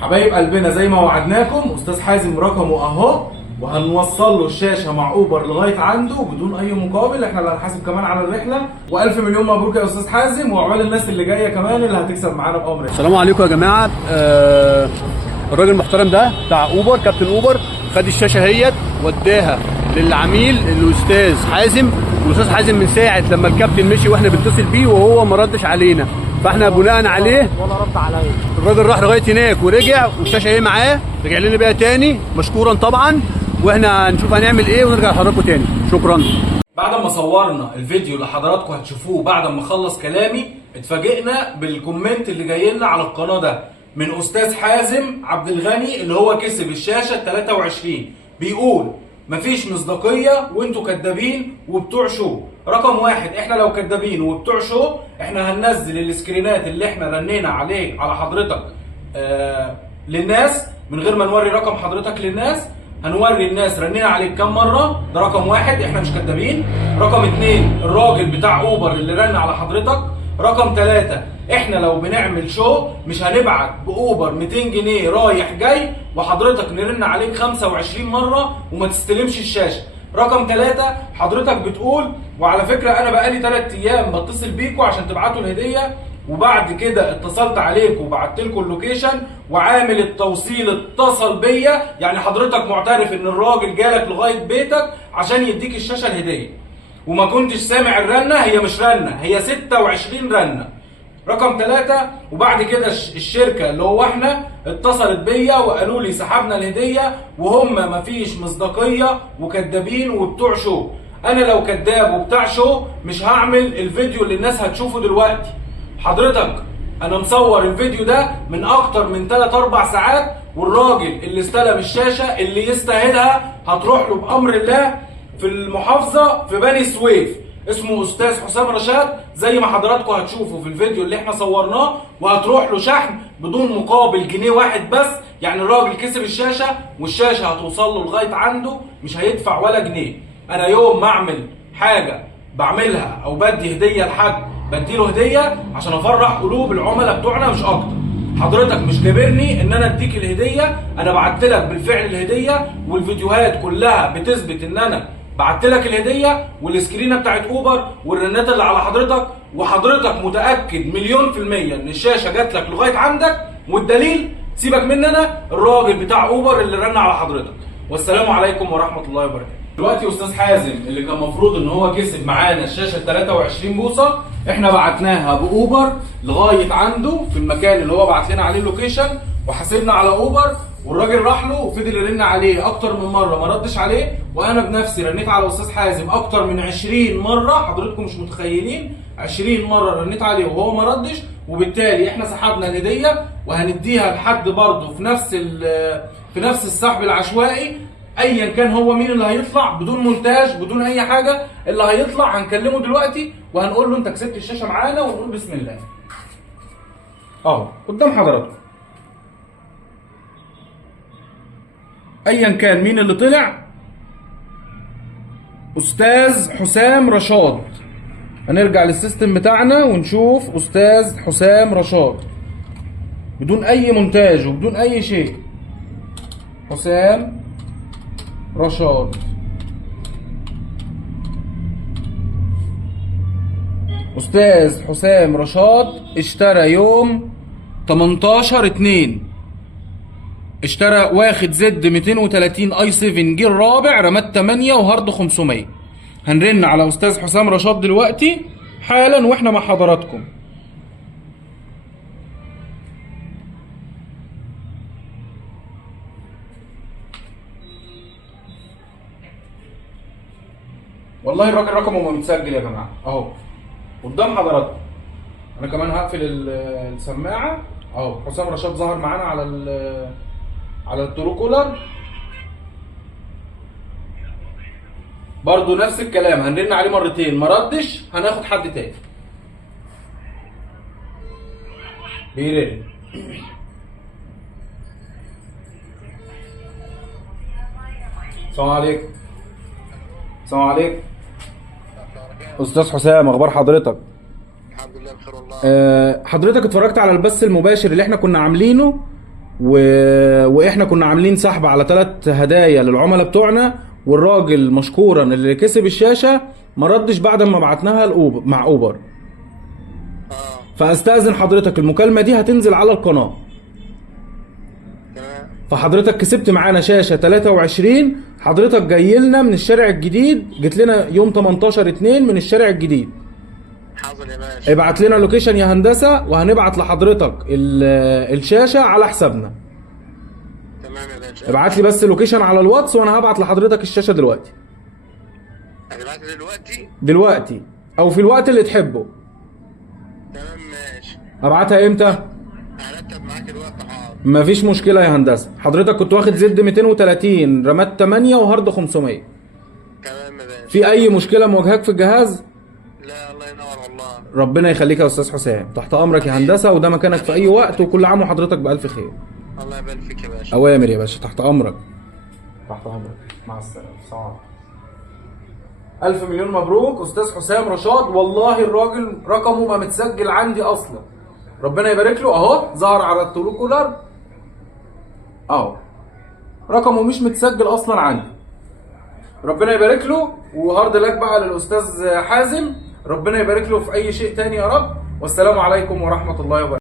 حبايب قلبنا زي ما وعدناكم استاذ حازم رقمه اهو، وهنوصل له الشاشه مع اوبر لغايه عنده بدون اي مقابل. احنا اللي هنحاسب كمان على الرحله. والف مليون مبروك يا استاذ حازم، وعقبال الناس اللي جايه كمان اللي هتكسب معانا بامر. السلام عليكم يا جماعه. الراجل المحترم ده بتاع اوبر، كابتن اوبر، خد الشاشه اهيت وداها للعميل الاستاذ حازم. والاستاذ حازم من ساعه لما الكابتن مشي واحنا بنتصل بيه وهو ما ردش علينا، فاحنا بناء عليه ولا رد عليا. الراجل راح لغايه هناك ورجع، والشاشه ايه معاه، رجع لنا بيها تاني مشكورا طبعا. واحنا هنشوف هنعمل ايه ونرجع لحضراتكم تاني. شكرا. بعد ما صورنا الفيديو اللي حضراتكم هتشوفوه بعد ما اخلص كلامي، اتفاجئنا بالكومنت اللي جاي لنا على القناه ده من استاذ حازم عبد الغني اللي هو كسب الشاشه 23. بيقول مفيش مصداقيه وانتوا كدابين وبتوع شو. رقم واحد، احنا لو كدابين وبتوع شو احنا هننزل السكرينات اللي احنا رنينا عليه على حضرتك للناس من غير ما نوري رقم حضرتك للناس. هنوري الناس رنينا عليك كام مره. ده رقم واحد، احنا مش كدابين. رقم اتنين، الراجل بتاع اوبر اللي رن على حضرتك. رقم تلاته، احنا لو بنعمل شو مش هنبعت باوبر 200 جنيه رايح جاي وحضرتك نرن عليك 25 مره وما تستلمش الشاشه. رقم تلاته، حضرتك بتقول وعلى فكره انا بقالي 3 ايام بتصل بيكوا عشان تبعتوا الهديه، وبعد كده اتصلت عليكم وبعت لكم اللوكيشن وعامل التوصيل اتصل بيا. يعني حضرتك معترف ان الراجل جالك لغايه بيتك عشان يديك الشاشه الهديه وما كنتش سامع الرنه. هي مش رنه، هي 26 رنه. رقم 3، وبعد كده الشركه اللي هو احنا اتصلت بيا وقالوا لي سحبنا الهديه وهم مفيش مصداقيه وكدابين وبتوع شو. انا لو كداب وبتاع شو مش هعمل الفيديو اللي الناس هتشوفه دلوقتي. حضرتك انا مصور الفيديو ده من اكتر من 3-4 ساعات، والراجل اللي استلم الشاشه اللي يستاهلها هتروح له بامر الله في المحافظه في بني سويف، اسمه استاذ حسام رشاد زي ما حضراتكم هتشوفوا في الفيديو اللي احنا صورناه، وهتروح له شحن بدون مقابل جنيه واحد بس. يعني الراجل كسب الشاشه والشاشه هتوصل له لغايه عنده، مش هيدفع ولا جنيه. انا يوم ما اعمل حاجه بعملها او بدي هديه لحد بديله هديه عشان افرح قلوب العملاء بتوعنا مش اكتر. حضرتك مش جابرني ان انا اديك الهديه، انا بعت لك بالفعل الهديه والفيديوهات كلها بتثبت ان انا بعت لك الهديه والسكرينه بتاعت اوبر والرنات اللي على حضرتك، وحضرتك متاكد مليون في الميه ان الشاشه جات لك لغايه عندك. والدليل سيبك مننا، الراجل بتاع اوبر اللي رن على حضرتك. والسلام عليكم ورحمه الله وبركاته. دلوقتي استاذ حازم اللي كان المفروض ان هو كسب معانا الشاشه 23 بوصه، احنا بعتناها باوبر لغايه عنده في المكان اللي هو بعت لنا عليه اللوكيشن، وحاسبنا على اوبر، والراجل راح له وفضل يرن عليه اكتر من مره ما ردش عليه. وانا بنفسي رنيت على استاذ حازم اكتر من 20 مره، حضراتكم مش متخيلين، 20 مره رنيت عليه وهو ما ردش. وبالتالي احنا سحبنا الهديه وهنديها لحد برضه في نفس السحب العشوائي. ايا كان هو مين اللي هيطلع بدون مونتاج بدون اي حاجه، اللي هيطلع هنكلمه دلوقتي وهنقول له انت كسبت الشاشه معانا ونقول بسم الله. اهو قدام حضراتكم ايا كان مين اللي طلع، استاذ حسام رشاد. هنرجع للسيستم بتاعنا ونشوف استاذ حسام رشاد بدون اي مونتاج وبدون اي شيء. حسام رشاد، استاذ حسام رشاد اشترى يوم 18/2، اشترى واخد زد 230 اي 7 جيل رابع رامات 8 وهارد 500. هنرن على استاذ حسام رشاد دلوقتي حالا واحنا مع حضراتكم. والله الراجل رقمه متسجل يا جماعه اهو قدام حضراتكم. انا كمان هقفل السماعه اهو. حسام رشاد ظهر معانا على التروكولر برضو نفس الكلام. هنرن عليه مرتين ما ردش، هناخد حد تاني بيرن. السلام عليكم. السلام عليكم استاذ حسام، اخبار حضرتك؟ الحمد لله بخير والله. حضرتك اتفرجت على البث المباشر اللي احنا كنا عاملينه واحنا كنا عاملين سحب على 3 هدايا للعملاء بتوعنا، والراجل مشكورا اللي كسب الشاشه ما ردش بعد ما بعتناها مع اوبر. فاستاذن حضرتك المكالمه دي هتنزل على القناه. فحضرتك كسبت معانا شاشه 23. حضرتك جاي لنا من الشارع الجديد، جيت لنا يوم 18/2 من الشارع الجديد. حاضر يا باشا. ابعت لنا لوكيشن يا هندسه، وهنبعت لحضرتك الشاشه على حسابنا. تمام يا باشا. ابعت لي بس لوكيشن على الواتس وانا هبعت لحضرتك الشاشه دلوقتي. هتبعت لي دلوقتي او في الوقت اللي تحبه. تمام ماشي. ابعتها امتى؟ هرتب معاك الوقت. حاضر. مفيش مشكله يا هندسه. حضرتك كنت واخد زد 230 رمات 8 وهارد 500. تمام يا باشا. في اي مشكله مواجهاك في الجهاز؟ لا الله ينور والله. ربنا يخليك يا استاذ حسام، تحت امرك يا هندسه، وده مكانك في اي وقت، وكل عام وحضرتك بالف خير. الله يبارك فيك يا باشا. اوامر يا باشا، تحت امرك. تحت امرك. مع السلامه. سلام. الف مليون مبروك استاذ حسام رشاد. والله الراجل رقمه ما متسجل عندي اصلا. ربنا يبارك له. اهو ظهر على الترو كولر اهو، رقمه مش متسجل اصلا عندي. ربنا يبارك له. وهارد لك بقى للاستاذ حازم، ربنا يبارك له في اي شيء تاني يا رب. والسلام عليكم ورحمه الله وبركاته.